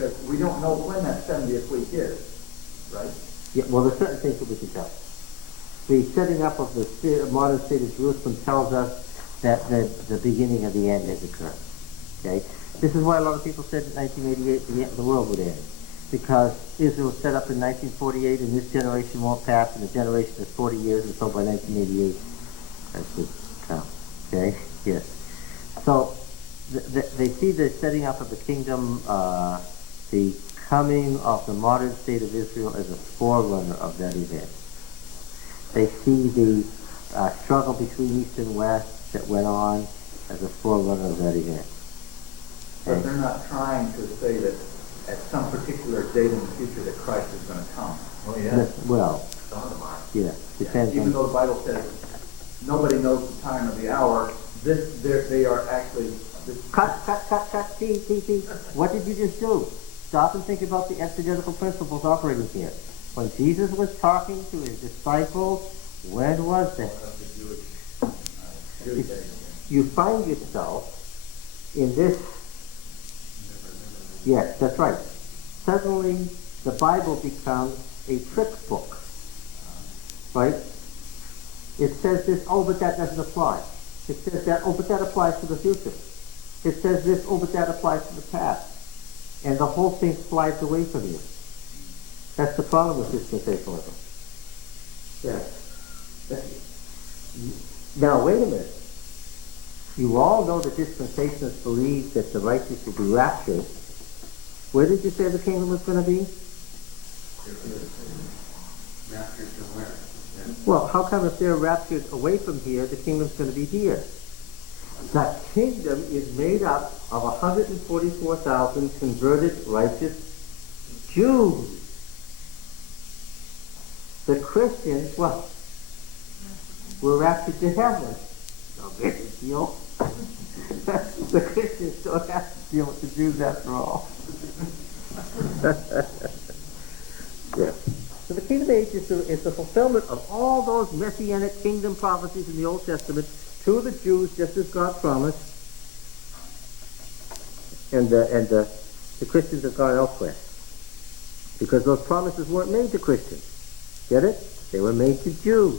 Because we don't know when that 70th week is, right? Yeah, well, there's certain things that we can tell. The setting up of the modern state of Jerusalem tells us that the beginning of the end has occurred. Okay? This is why a lot of people said in 1988 the world would end. Because Israel was set up in 1948 and this generation won't pass and the generation is 40 years, and so by 1988 that's the count. Okay? Yes. So they see the setting up of the kingdom, the coming of the modern state of Israel as a forerunner of that event. They see the struggle between East and West that went on as a forerunner of that event. But they're not trying to say that at some particular date in the future that Christ is going to come. Oh, yeah. Well, Some of them are. yeah, depends Even on... though the Bible says nobody knows the time of the hour, they are actually... Cut. See. What did you just do? Stop and think about the exegetical principles operating here. When Jesus was talking to his disciples, when was that? You find yourself in this... Yes, that's right. Suddenly, the Bible becomes a trick book. Right? It says this, oh, but that doesn't apply. It says that, oh, but that applies to the future. It says this, oh, but that applies to the past. And the whole thing slides away from you. That's the problem with dispensationalism. Yes. Now, wait a minute. You all know that dispensationalists believe that the righteous will be raptured. Where did you say the kingdom was going to be? Raptured to where? Yeah. Well, how come if they're raptured away from here, the kingdom's going to be here? The kingdom is made up of 144,000 converted righteous Jews. The Christians, well, were raptured to heaven. No big deal. The Christians don't have to deal with the Jews after all. Yeah. So the kingdom age is the fulfillment of all those messianic kingdom prophecies in the Old Testament to the Jews, just as God promised, and the Christians have gone elsewhere because those promises weren't made to Christians. Get it? They were made to Jews.